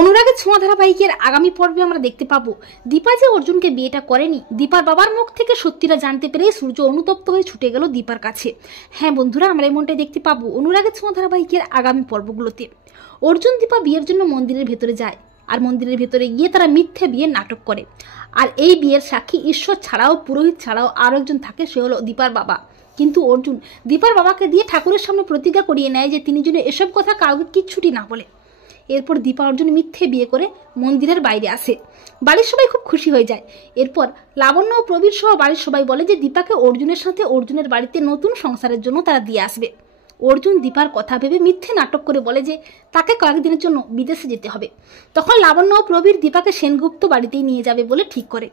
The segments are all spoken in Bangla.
অনুরাগের ছোঁয়া ধারাবাহিকের আগামী পর্বে আমরা দেখতে পাবো দীপা যে অর্জুনকে বিয়েটা করেনি, দীপার বাবার মুখ থেকে সত্যিটা জানতে পেরে সূর্য অনুতপ্ত হয়ে ছুটে গেল দীপার কাছে। হ্যাঁ বন্ধুরা, আমরা এমনটাই দেখতে পাবো অনুরাগের ছোঁয়া ধারাবাহিকের আগামী পর্বগুলোতে। অর্জুন দীপা বিয়ের জন্য মন্দিরের ভেতরে যায়, আর মন্দিরের ভেতরে গিয়ে তারা মিথ্যে বিয়ের নাটক করে। আর এই বিয়ের সাক্ষী ঈশ্বর ছাড়াও, পুরোহিত ছাড়াও আরো একজন থাকে, সে হলো দীপার বাবা। কিন্তু অর্জুন দীপার বাবাকে দিয়ে ঠাকুরের সামনে প্রতিজ্ঞা করিয়ে নেয় যে তিনি যেন এসব কথা কাউকে কিচ্ছুটি না বলে। এরপর দীপা অর্জুন মিথ্যে বিয়ে করে মন্দিরের বাইরে আসে। বাড়ির সবাই খুব খুশি হয়ে যায়। এরপর লাবণ্য ও প্রবীর সহ বাড়ির সবাই বলে যে দীপাকে অর্জুনের সাথে অর্জুনের বাড়িতে নতুন সংসারের জন্য তারা দিয়ে আসবে। অর্জুন দীপার কথা ভেবে মিথ্যে নাটক করে বলে যে তাকে কয়েকদিনের জন্য বিদেশে যেতে হবে। তখন লাবণ্য ও প্রবীর দীপাকে সেনগুপ্ত বাড়িতেই নিয়ে যাবে বলে ঠিক করে।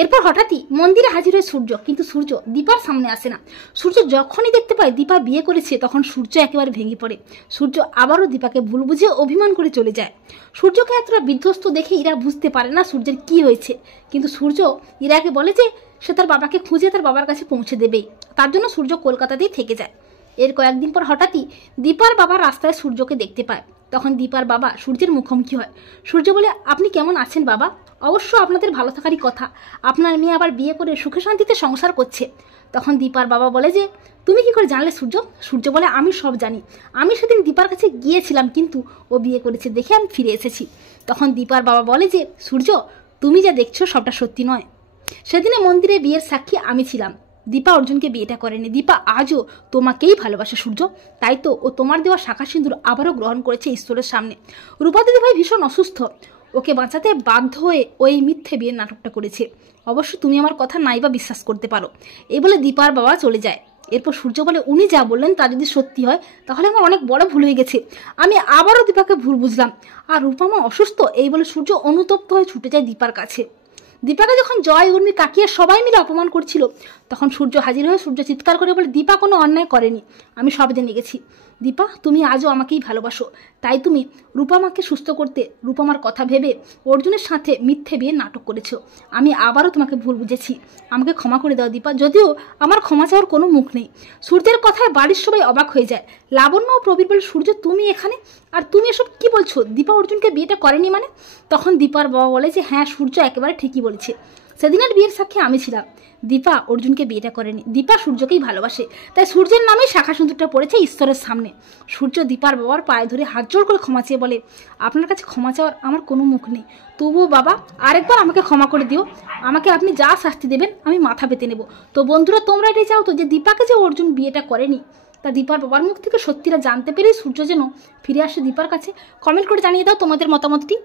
এরপর হঠাৎই মন্দিরে হাজির হয় সূর্য, কিন্তু সূর্য দীপার সামনে আসে না। সূর্য যখনই দেখতে পায় দীপা বিয়ে করেছে, তখন সূর্য একেবারে ভেঙে পড়ে। সূর্য আবারও দীপাকে ভুল বুঝে অভিমান করে চলে যায়। সূর্যকে এতটা বিধ্বস্ত দেখে ইরা বুঝতে পারে না সূর্যের কি হয়েছে, কিন্তু সূর্য ইরাকে বলে যে সে তার বাবাকে খুঁজে তার বাবার কাছে পৌঁছে দেবেই। তার জন্য সূর্য কলকাতাতেই থেকে যায়। এর কয়েকদিন পর হঠাৎই দীপার বাবা রাস্তায় সূর্যকে দেখতে পায়। তখন দীপার বাবা সূর্যের মুখোমুখি হয়। সূর্য বলে, আপনি কেমন আছেন বাবা? অবশ্য আপনাদের ভালো থাকারই কথা, আপনার মেয়ে আবার বিয়ে করে সুখে শান্তিতে সংসার করছে। তখন দীপার বাবা বলে যে তুমি কি করে জানলে সূর্য? সূর্য বলে, আমি সব জানি, আমি সেদিন দীপার কাছে গিয়েছিলাম, কিন্তু ও বিয়ে করেছে দেখে আমি ফিরে এসেছি। তখন দীপার বাবা বলে যে সূর্য, তুমি যা দেখছো সবটা সত্যি নয়। সেদিনে মন্দিরে বিয়ের সাক্ষী আমি ছিলাম। দীপা অর্জুনকে বিয়েটা করেনি, দীপা আজও তোমাকেই ভালোবাসে সূর্য। তাই তো ও তোমার দেওয়া শাখা সিঁদুর আবারও গ্রহণ করেছে ঈশ্বরের সামনে। রূপা দিদি ভাই ভীষণ অসুস্থ, ওকে বাঁচাতে বাধ্য হয়ে ওই মিথ্যে বিয়ের নাটকটা করেছে। অবশ্য তুমি আমার কথা নাই বা বিশ্বাস করতে পারো। এই বলে দীপার বাবা চলে যায়। এরপর সূর্য বলে, উনি যা বললেন তা যদি সত্যি হয় তাহলে আমার অনেক বড় ভুল হয়ে গেছে, আমি আবারও দীপাকে ভুল বুঝলাম। আর রূপামা অসুস্থ, এই বলে সূর্য অনুতপ্ত হয়ে ছুটে যায় দীপার কাছে। দীপাকে যখন জয়, উর্মি, কাকিয়া সবাই মিলে অপমান করছিল, তখন সূর্য হাজির হয়ে সূর্য চিৎকার করে বলে, দীপা কোনো অন্যায় করেনি, আমি সব জেনে গেছি। দীপা, তুমি আজও আমাকেই ভালোবাসো, তাই তুমি রূপামাকে সুস্থ করতে রূপামার কথা ভেবে অর্জুনের সাথে মিথ্যে বিয়ে নাটক করেছো। আমি আবারও তোমাকে ভুল বুঝেছি, আমাকে ক্ষমা করে দাও দীপা। যদিও আমার ক্ষমা চাওয়ার কোনো মুখ নেই। সূর্যের কথায় বাড়ির সবাই অবাক হয়ে যায়। লাবণ্য ও প্রবীর বলে, সূর্য তুমি এখানে, আর তুমি এসব কি বলছো? দীপা অর্জুনকে বিয়েটা করেনি মানে? তখন দীপার বাবা বলে যে হ্যাঁ, সূর্য একেবারে ঠিকই বলেছে, সেদিনের বিয়ের সাক্ষী আমি ছিলাম। দীপা অর্জুনকে বিয়েটা করেনি, দীপা সূর্যকেই ভালোবাসে, তাই সূর্যের নামে শাখা সিঁদুরটা পড়েছে ঈশ্বরের সামনে। সূর্য দীপার বাবার পায়ে ধরে হাত জোড় করে ক্ষমা চেয়ে বলে, আপনার কাছে ক্ষমা চাওয়ার আমার কোনো মুখ নেই, তবুও বাবা আরেকবার আমাকে ক্ষমা করে দিও, আমাকে আপনি যা শাস্তি দেবেন আমি মাথা পেতে নেব। তো বন্ধুরা, তোমরা এটাই চাও তো যে দীপাকে যে অর্জুন বিয়েটা করেনি, তা দীপার বাবার মুখ থেকে সত্যিটা জানতে পেরেই সূর্য যেন ফিরে আসে দীপার কাছে? কমেন্ট করে জানিয়ে দাও তোমাদের মতামতটি।